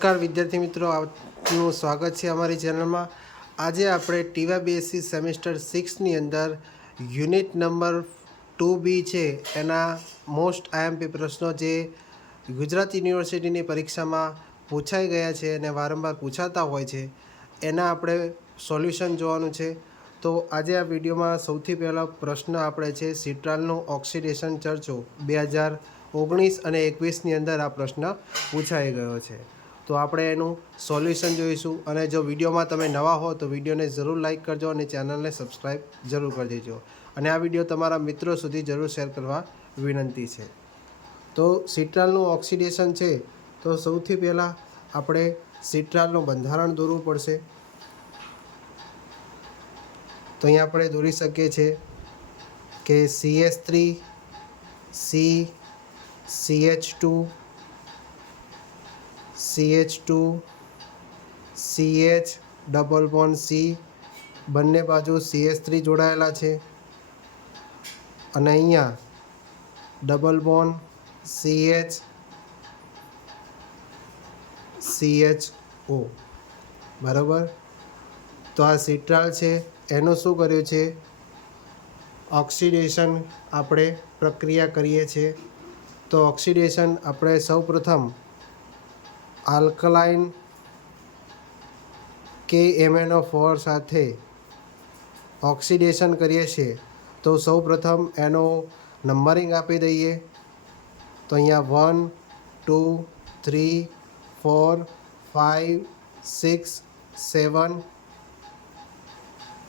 નમસ્કાર વિદ્યાર્થી મિત્રો, આપનું સ્વાગત છે અમારી ચેનલમાં. આજે આપણે ટીવા બીએસસી સેમિસ્ટર 6ની અંદર યુનિટ નંબર 2B છે એના મોસ્ટ આઈએમપી પ્રશ્નો જે ગુજરાત યુનિવર્સિટીની પરીક્ષામાં પૂછાઈ ગયા છે અને વારંવાર પૂછાતા હોય છે એના આપણે સોલ્યુશન જોવાનું છે. તો આજે આ વિડીયોમાં સૌથી પહેલો પ્રશ્ન આપણે છે સિટ્રાલનું ઓક્સિડેશન ચર્ચો 2019 અને 21ની અંદર આ પ્રશ્ન પૂછાઈ ગયો છે. તો આપણે એનું સોલ્યુશન જોઈશું. અને જો વિડીયોમાં તમે નવા હો તો વિડીયોને જરૂર લાઇક કરજો અને ચેનલને સબસ્ક્રાઈબ જરૂર કરી દેજો. અને આ વિડીયો તમારા મિત્રો સુધી જરૂર શેર કરવા વિનંતી છે. તો સિટ્રાલનું ઓક્સિડેશન છે તો સૌથી પહેલાં આપણે સિટ્રાલનું બંધારણ દોરવું પડશે. તો અહીંયા આપણે દોરી શકીએ છીએ કે CH3 CH2 CH2 CH double bond C, બંને બાજુ CH3 જોડાયેલા છે અને અહીંયા ડબલ બોન્ડ CH CHO. બરાબર. તો આ સિટ્રાલ છે એનું શું કર્યું છે, ઓક્સિડેશન આપણે પ્રક્રિયા કરીએ છીએ. તો ઓક્સિડેશન આપણે સૌપ્રથમ આલ્કલાઇન KMnO4 સાથે ઓક્સિડેશન કરીએ છીએ. તો સૌપ્રથમ એનો નંબરિંગ આપી દઈએ. તો અહીંયા 1 2 3 4 5 6 7.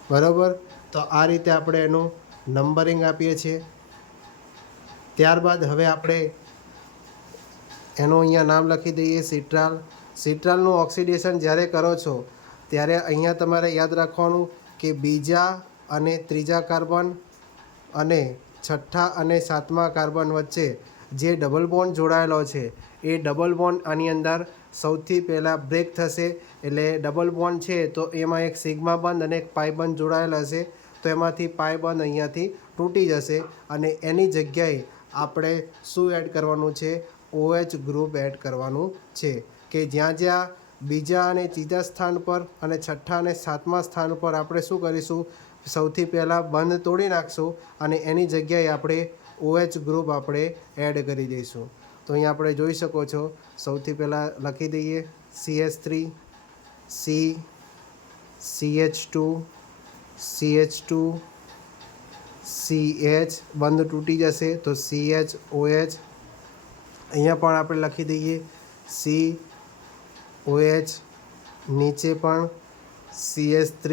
બરાબર. તો આ રીતે આપણે એનું નંબરિંગ આપીએ છીએ. ત્યારબાદ હવે આપણે એનું અહીંયા નામ લખી દઈએ સિટ્રાલ. સિટ્રાલનું ઓક્સિડેશન જ્યારે કરો છો ત્યારે અહીંયા તમારે યાદ રાખવાનું કે બીજા અને ત્રીજા કાર્બન અને છઠ્ઠા અને સાતમા કાર્બન વચ્ચે જે ડબલ બોન્ડ જોડાયેલો છે એ ડબલ બોન્ડ આની અંદર સૌથી પહેલાં બ્રેક થશે. એટલે ડબલ બોન્ડ છે તો એમાં એક સિગ્મા બંધ અને એક પાઈ બંધ જોડાયેલ હશે. તો એમાંથી પાઈ બંધ અહીંયાથી તૂટી જશે અને એની જગ્યાએ આપણે શું એડ કરવાનું છે, OH ગ્રુપ એડ કરવાનું છે. કે જ્યાં જ્યાં બીજા અને ત્રીજા સ્થાન પર અને છઠ્ઠા અને સાતમા સ્થાન પર આપણે શું કરીશું, સૌથી પહેલાં બંધ તોડી નાખશું અને એની જગ્યાએ આપણે OH ગ્રુપ આપણે એડ કરી દઈશું. તો અહીંયા આપણે જોઈ શકો છો, સૌથી પહેલાં લખી દઈએ CH3 C CH2 CH2 CH, બંધ તૂટી જશે તો CHOH. અહીંયા પણ આપણે લખી દઈએ COH, નીચે પણ CH3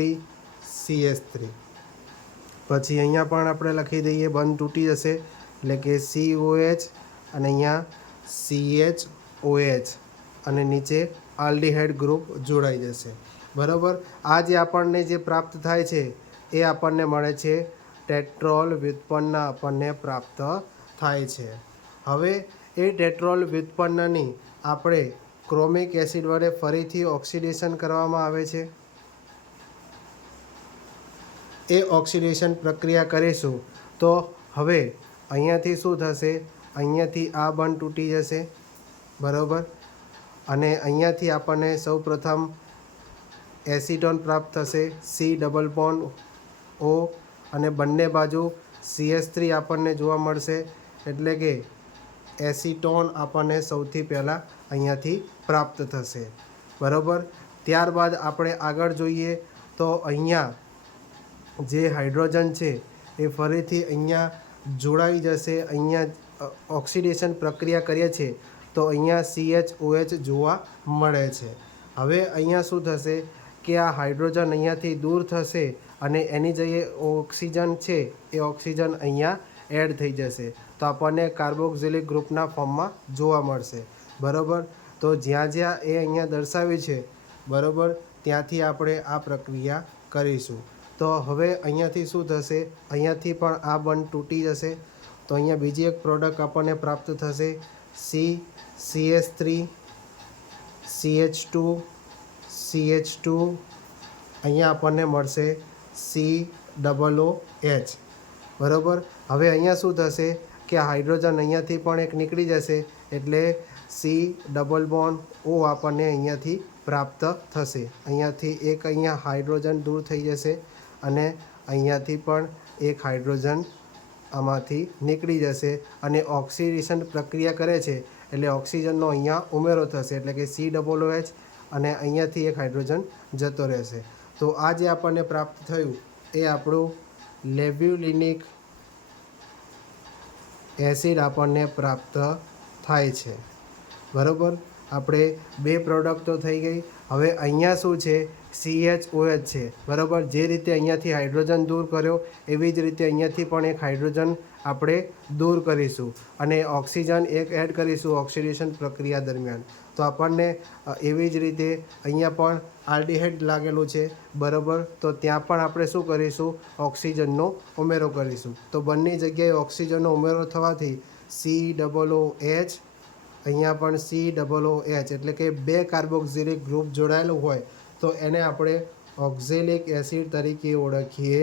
CH3. પછી અહીંયા પણ આપણે લખી દઈએ, બંધ તૂટી જશે એટલે કે COH અને અહીંયા CHOH અને નીચે આલ્ડીહાઇડ ગ્રુપ જોડાઈ જશે. બરાબર. આ જે આપણને જે પ્રાપ્ત થાય છે એ આપણને મળે છે ટેટ્રોલ વ્યુત્પન્ન આપણને પ્રાપ્ત થાય છે. હવે એ ટેટ્રોલ વ્યુત્પન્નની આપણે ક્રોમિક એસિડ વડે ફરીથી ઓક્સિડેશન કરવામાં આવે છે. એ ઓક્સિડેશન પ્રક્રિયા કરીશું તો હવે અહીંયાથી શું થશે, અહીંયાથી આ બંધ તૂટી જશે. બરાબર. અને અહીંયાથી આપણને સૌપ્રથમ એસિટોન પ્રાપ્ત થશે C ડબલ બોન્ડ O અને બંને બાજુ CH3 આપણને જોવા મળશે. એટલે કે એસિટોન આપણને સૌથી પહેલાં અહીંયાથી પ્રાપ્ત થશે. બરાબર. ત્યારબાદ આપણે આગળ જોઈએ તો અહીંયા જે હાઇડ્રોજન છે એ ફરીથી અહીંયા જોડાઈ જશે. અહીંયા ઓક્સિડેશન પ્રક્રિયા કરીએ છીએ તો અહીંયા CHOH જોવા મળે છે. હવે અહીંયા શું થશે કે આ હાઇડ્રોજન અહીંયાથી દૂર થશે અને એની જગ્યાએ ઓક્સિજન છે એ ઓક્સિજન અહીંયા એડ થઈ જશે. તો આપણને કાર્બોક્સિલિક ગ્રુપના ફોર્મમાં જોવા મળશે. બરાબર. તો જ્યાં જ્યાં એ અહીંયા દર્શાવ્યું છે, બરાબર, ત્યાંથી આપણે આ પ્રક્રિયા કરીશું. તો હવે અહીંયાથી શું થશે, અહીંયાથી પણ આ બંધ તૂટી જશે. તો અહીંયા બીજી એક પ્રોડક્ટ આપણને પ્રાપ્ત થશે CH3 CH2 CH2. અહીંયા આપણને મળશે COOH. બરાબર. હવે અહીંયા શું થશે કે હાઇડ્રોજન અહીંયાથી પણ એક નીકળી જશે એટલે C≡O આપણને અહીંયાથી પ્રાપ્ત થશે. અહીંયાથી એક અહીંયા હાઇડ્રોજન દૂર થઈ જશે અને અહીંયાથી પણ એક હાઇડ્રોજન આમાંથી નીકળી જશે અને ઓક્સિડેશન પ્રક્રિયા કરે છે એટલે ઓક્સિજનનો અહીંયા ઉમેરો થશે એટલે કે COOH અને અહીંયાથી એક હાઇડ્રોજન જતો રહેશે. તો આ જે આપણને પ્રાપ્ત થયું એ આપણું લેબ્યુલિનિક એસિડ આપણને પ્રાપ્ત થાય છે. બરાબર, આપણે બે પ્રોડક્ટ તો થઈ ગઈ. હવે અહીંયા શું છે, CHOH છે. બરાબર, જે રીતે અહીંયાથી હાઇડ્રોજન દૂર કર્યો એવી જ રીતે અહીંયાથી પણ એક હાઇડ્રોજન આપણે દૂર કરીશું અને ઓક્સિજન એક એડ કરીશું ઓક્સિડેશન પ્રક્રિયા દરમિયાન. તો આપણને એવી જ રીતે અહીંયા પણ આલ્ડિહાઇડ લાગેલું છે. બરાબર, તો ત્યાં પણ આપણે શું કરીશું, ઓક્સિજનનો ઉમેરો કરીશું. તો બંને જગ્યાએ ઓક્સિજનનો ઉમેરો થવાથી COOH, અહીંયા પણ COOH એટલે કે બે કાર્બોક્સિલિક ગ્રુપ જોડાયેલું હોય તો એને આપણે ઓક્ઝેલિક એસિડ તરીકે ઓળખીએ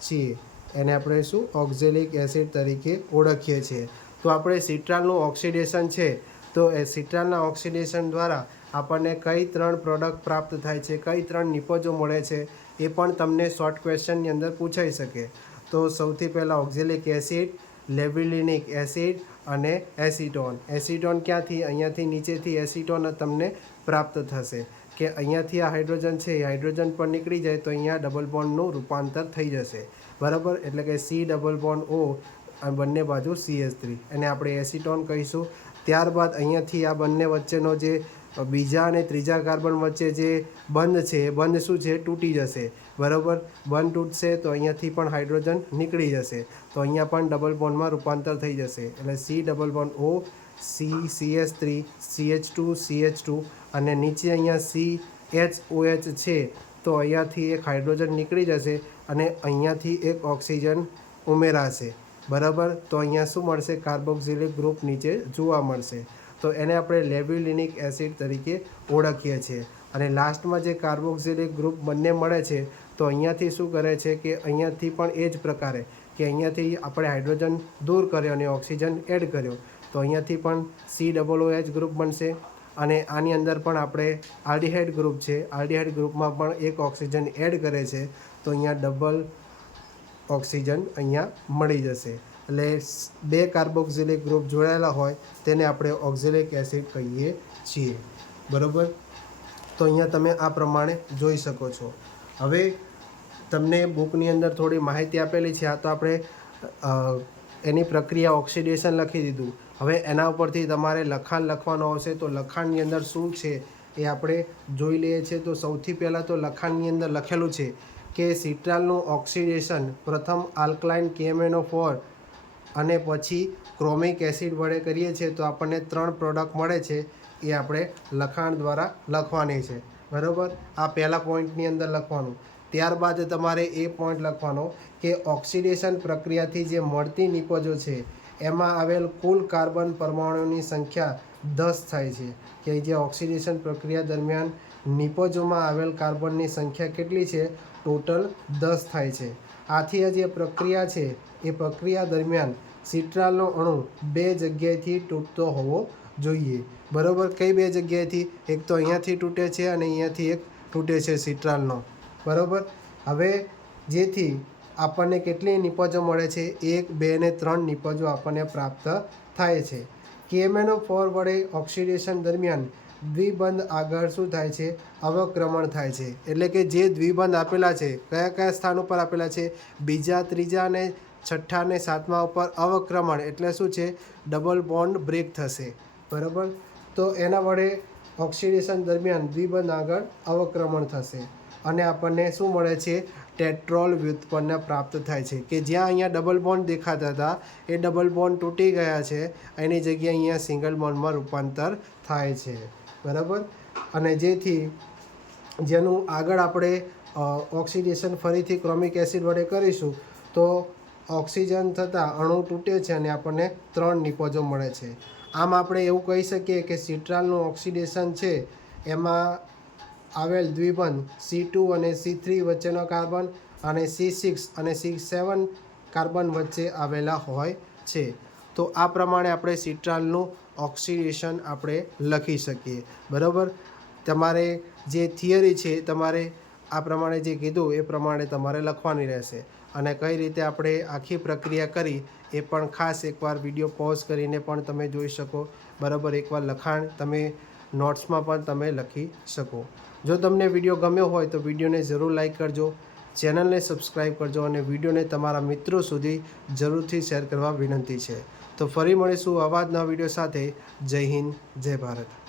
છીએ. એને આપણે શું, ઓક્ઝેલિક એસિડ તરીકે ઓળખીએ છીએ. તો આપણે સિટ્રાલનું ઓક્સિડેશન છે તો એ સિટ્રાલના ઓક્સિડેશન દ્વારા આપણને કઈ 3 પ્રોડક્ટ પ્રાપ્ત થાય છે, કઈ 3 નિપજો મળે છે એ પણ તમને શોર્ટ ક્વેશ્ચનની અંદર પૂછાઈ શકે. તો સૌથી પહેલાં ઓક્ઝેલિક એસિડ, લેબ્યુલિનિક એસિડ અને એસિટોન. એસિટોન ક્યાંથી, અહીંયાથી નીચેથી એસિટોન તમને પ્રાપ્ત થશે કે અહીંયાથી આ હાઇડ્રોજન છે એ હાઇડ્રોજન પણ નીકળી જાય તો અહીંયા ડબલ બોન્ડનું રૂપાંતર થઈ જશે. બરાબર, એટલે કે COO બંને બાજુ CH3 એને આપણે એસિટોન કહીશું. ત્યારબાદ અહીંયાથી આ બંને વચ્ચેનો જે બીજા અને ત્રીજા કાર્બન વચ્ચે જે બંધ છે એ બંધ શું છે, તૂટી જશે. બરાબર, બંધ તૂટશે તો અહીંયાથી પણ હાઇડ્રોજન નીકળી જશે તો અહીંયા પણ ડબલ બોન્ડમાં રૂપાંતર થઈ જશે એટલે COO CH3 CH2 અને નીચે અહીંયા CHOH છે તો અહીંયાથી એક હાઇડ્રોજન નીકળી જશે અને અહીંયાથી એક ઓક્સિજન ઉમેરાશે. બરાબર, તો અહીંયા શું મળશે, કાર્બોક્સિલિક ગ્રુપ નીચે જોવા મળશે. તો એને આપણે લેબ્યુલિનિક એસિડ તરીકે ઓળખીએ છીએ. અને લાસ્ટમાં જે કાર્બોક્સિલિક ગ્રુપ બંને મળે છે તો અહીંયાથી શું કરે છે કે અહીંયાથી પણ એ જ પ્રકારે કે અહીંયાથી આપણે હાઇડ્રોજન દૂર કર્યો અને ઓક્સિજન એડ કર્યો તો અહીંયાથી પણ COOH ગ્રુપ બનશે અને આની અંદર પણ આપણે આલ્ડિહાઇડ ગ્રુપ છે, આલ્ડિહાઇડ ગ્રુપમાં પણ એક ઓક્સિજન એડ કરે છે તો અહીંયા ડબલ ઓક્સિજન અહીંયા મળી જશે. એટલે બે કાર્બોક્સિલિક ગ્રુપ જોડાયેલા હોય તેને આપણે ઓક્ઝેલિક એસિડ કહીએ છીએ. બરાબર, તો અહીંયા તમે આ પ્રમાણે જોઈ શકો છો. હવે તમને બુકની અંદર થોડી માહિતી આપેલી છે. આ તો આપણે એની પ્રક્રિયા ઓક્સિડેશન લખી દીધું. હવે એના ઉપરથી તમારે લખાણ લખવાનું આવશે તો લખાણની અંદર શું છે એ આપણે જોઈ લઈએ છીએ. તો સૌથી પહેલાં તો લખાણની અંદર લખેલું છે કે સિટ્રાલનું ઓક્સિડેશન પ્રથમ આલ્કલાઇન KMnO4 અને પછી ક્રોમિક એસિડ વડે કરીએ છીએ તો આપણને 3 પ્રોડક્ટ મળે છે એ આપણે લખાણ દ્વારા લખવાની છે. બરાબર, આ પહેલા પોઈન્ટની અંદર લખવાનું. ત્યારબાદ તમારે એ પોઈન્ટ લખવાનો કે ઓક્સિડેશન પ્રક્રિયાથી જે મળતી નિપજો છે એમાં આવેલ કુલ કાર્બન પરમાણુની સંખ્યા 10 થાય છે. કે જે ઓક્સિડેશન પ્રક્રિયા દરમિયાન નિપજોમાં આવેલ કાર્બનની સંખ્યા કેટલી છે, ટોટલ 10 થાય છે. આથી આ જે પ્રક્રિયા છે એ પ્રક્રિયા દરમિયાન સિટ્રાલનો અણુ બે જગ્યાએથી તૂટતો હોવો જોઈએ. બરાબર, કઈ બે જગ્યાએથી, એક તો અહીંયાથી તૂટે છે અને અહીંયાથી એક તૂટે છે સિટ્રાલનો. બરાબર, હવે જેથી આપણને કેટલી નિપજો મળે છે, 1, 2 અને 3 નિપજો આપણને પ્રાપ્ત થાય છે. KMnO4 વડે ઓક્સિડેશન દરમિયાન દ્વિબંધ આગળ શું થાય છે, અવક્રમણ થાય છે. એટલે કે જે દ્વિબંધ આપેલા છે કયા કયા સ્થાન ઉપર આપેલા છે, બીજા, ત્રીજા અને છઠ્ઠા અને સાતમા ઉપર અવક્રમણ એટલે શું છે, ડબલ બોન્ડ બ્રેક થશે. બરાબર, તો એના વડે ઓક્સિડેશન દરમિયાન દ્વિબંધ આગળ અવક્રમણ થશે અને આપણને શું મળે છે, ટેટ્રોલ વ્યુત્પન્ન પ્રાપ્ત થાય છે. કે જ્યાં અહીંયા ડબલ બોન્ડ દેખાતા હતા એ ડબલ બોન્ડ તૂટી ગયા છે, એની જગ્યાએ અહીંયા સિંગલ બોન્ડમાં રૂપાંતર થાય છે. બરાબર, અને જેથી જેનું આગળ આપણે ઓક્સિડેશન ફરીથી ક્રોમિક એસિડ વડે કરીશું તો ઓક્સિજન થતાં અણુ તૂટે છે અને આપણને 3 નિપજો મળે છે. આમ આપણે એવું કહી શકીએ કે સિટ્રાલનું ઓક્સિડેશન છે એમાં આવેલ દ્વિબંધ C2 અને C3 વચ્ચેનો કાર્બન અને C6 અને C7 કાર્બન વચ્ચે આવેલા હોય છે. તો આ પ્રમાણે આપણે સિટ્રાલનું ઓક્સિડેશન આપણે લખી શકીએ. બરાબર. તમારે જે થિયરી છે તમારે આ પ્રમાણે જે કીધું એ પ્રમાણે તમારે લખવાની રહેશે. અને કઈ રીતે આપણે આખી પ્રક્રિયા કરી એ પણ ખાસ એકવાર વિડીયો પોઝ કરીને પણ તમે જોઈ શકો. બરાબર. એકવાર લખાણ તમે નોટ્સમાં પણ તમે લખી શકો. જો તમને વિડીયો ગમ્યો હોય તો વિડીયોને જરૂર લાઈક કરજો, ચેનલને સબસ્ક્રાઈબ કરજો અને વિડીયોને તમારા મિત્રો સુધી જરૂરથી શેર કરવા વિનંતી છે. તો ફરી મળીશું આવા જ નવા વિડીયો સાથે. જય હિન્દ, જય ભારત.